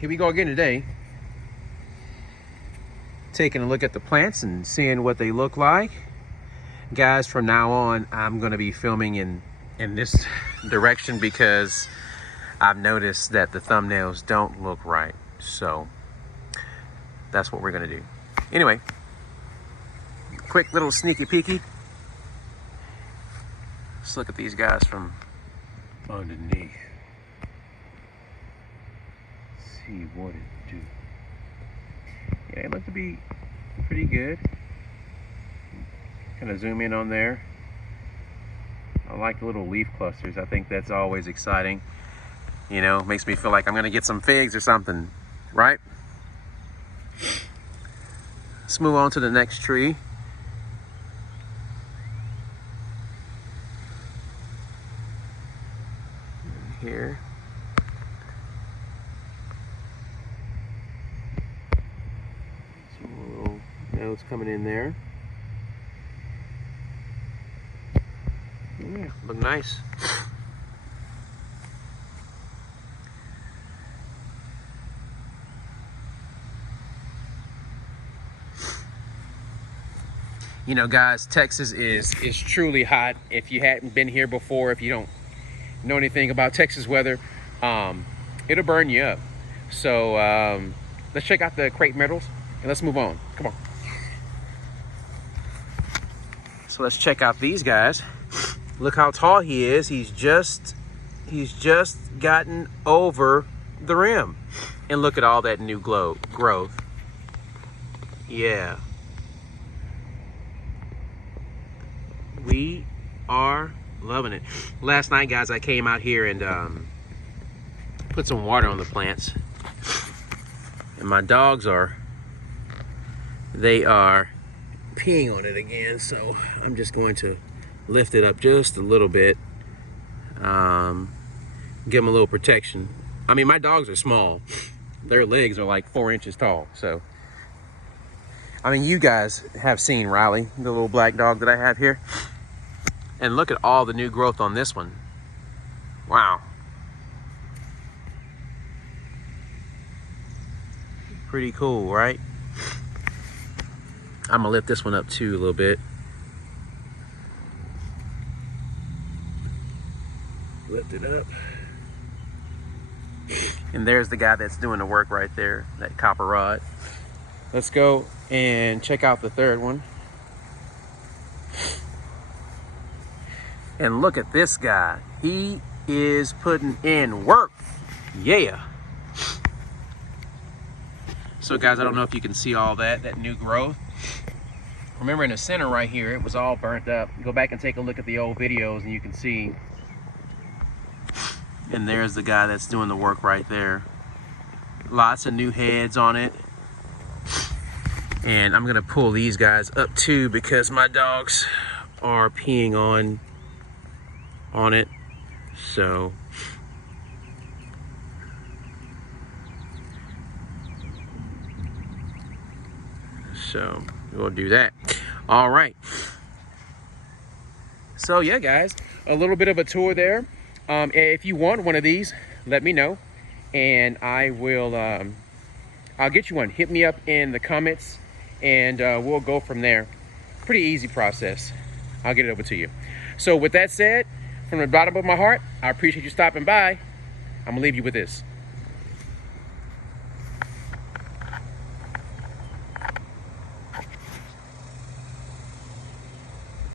here we go again today. Taking a look at the plants and seeing what they look like. Guys, from now on, I'm gonna be filming in this direction because I've noticed that the thumbnails don't look right. So that's what we're gonna do. Anyway, quick little sneaky peeky. Let's look at these guys from underneath. See what it do. Yeah, it looked to be pretty good. Kind of zoom in on there. I like the little leaf clusters. I think that's always exciting. You know, makes me feel like I'm gonna get some figs or something, right? Let's move on to the next tree. Here. Some little nodes coming in there. Yeah, look nice. You know, guys, Texas is truly hot. If you hadn't been here before, if you don't know anything about Texas weather, it'll burn you up. So let's check out the crepe myrtles and let's move on. Come on. So let's check out these guys. Look how tall he is. He's just gotten over the rim. And look at all that new growth. Yeah. We are loving it. Last night, guys, I came out here and put some water on the plants. And my dogs are peeing on it again. So I'm just going to lift it up just a little bit. Give them a little protection. I mean, my dogs are small. Their legs are like 4 inches tall. So, I mean, you guys have seen Riley, the little black dog that I have here. And look at all the new growth on this one. Wow. Pretty cool, right? I'm gonna lift this one up too a little bit. Lift it up. And there's the guy that's doing the work right there, that copper rod. Let's go and check out the third one. And look at this guy. He is putting in work. Yeah. So guys, I don't know if you can see all that new growth. Remember in the center right here, it was all burnt up. Go back and take a look at the old videos and you can see. And there's the guy that's doing the work right there. Lots of new heads on it. And I'm gonna pull these guys up too because my dogs are peeing on it. So we'll do that. All right. So yeah, guys, a little bit of a tour there. If you want one of these, let me know, and I will. I'll get you one. Hit me up in the comments, and we'll go from there. Pretty easy process. I'll get it over to you. So with that said, from the bottom of my heart, I appreciate you stopping by. I'm gonna leave you with this.